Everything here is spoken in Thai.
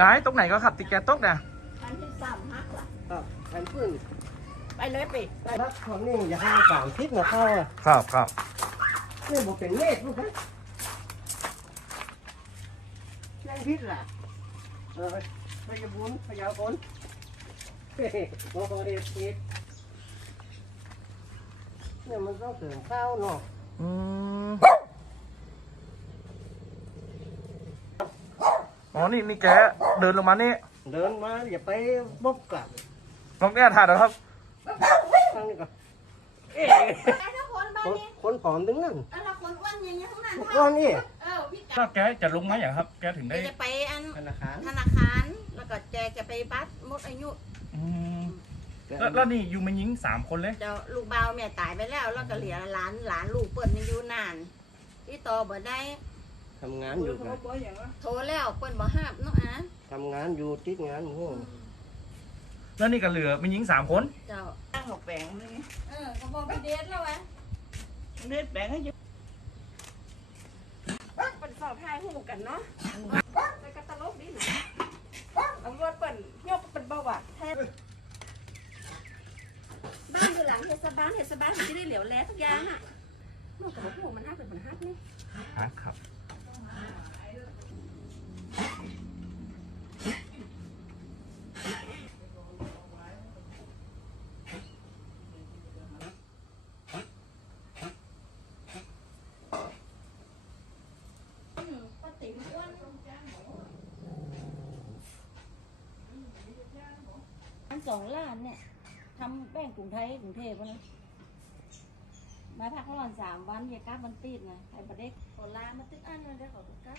ย้ายตรงไหนก็ขับติดแกตกเนี่ยคันที่สามฮักล่ะครับแผ่นพื้นไปเลยไปได้รับของนี่อย่าให้สามทิศนะเข้าอะครับครับนี่บอกเป็นเลขลูกนะแรงพิษล่ะเออพยาบุญพยาบุญเฮ้ยโอ้โหเด็ดพิษเนี่ยมันต้องเสริมข้าวเนาะอืม อ๋อ นี่นี่แกเดินลงมานี่เดินมาอย่าไปบกกับลองแก้ถ่ายหน่อยครับทางนี้ก่อนเอ๊ะไอ้ถ้าคนบ้านคนนี้คนผอมถึงนั่นแล้วคนอ้วนอย่างเงี้ยทั้งนั้นทุกคนนี่เออพี่ถ้าแกจะลงมาอย่างครับ แกถึงได้จะไปอันธนาคารธนาคาร แล้วก็แจจะไปบัตรหมดอายุอืมแล้วแล้วนี่อยู่มายิงสามคนเลยเจ้าลูกเบาวแม่ตายไปแล้ว แล้วก็เหลือหลานหลานลูกเปิดนี่อยู่นาน ที่ต่อบ่ได้ ทำงานอยู่กันโทรแล้วเปิ้นบ่ห้ามเนาะอะทำงานอยู่ติดงานโอ้แล้วนี่ก็เหลือมายิงสามคนเจ้าตั้งหกแปลงเลยเออก็บอกไปเดทแล้ววะเลือดแปลงให้เยอะเป็นสอบทายหูกันเนาะแต่ก็ตลกดีนะตำรวจเปิ่นยกเป็นเบาหวานแทนบ้านอยู่หลังเทศบาลเทศบาลมันจะได้เหลียวแลทุกอย่างอะนอกจากว่าพวกมันฮักเป็นมันฮักนี่ครับ ป้าติ๋มอ้วนอัน สองล้านเนี่ยทำแป้งกรุงไทยกรุงเทพนะมาพักร้อนสามวันอย่ากล้าบันติดนะไอ้ประเด็กโอลามาตึกอันเลยได้ขอตึกกล้า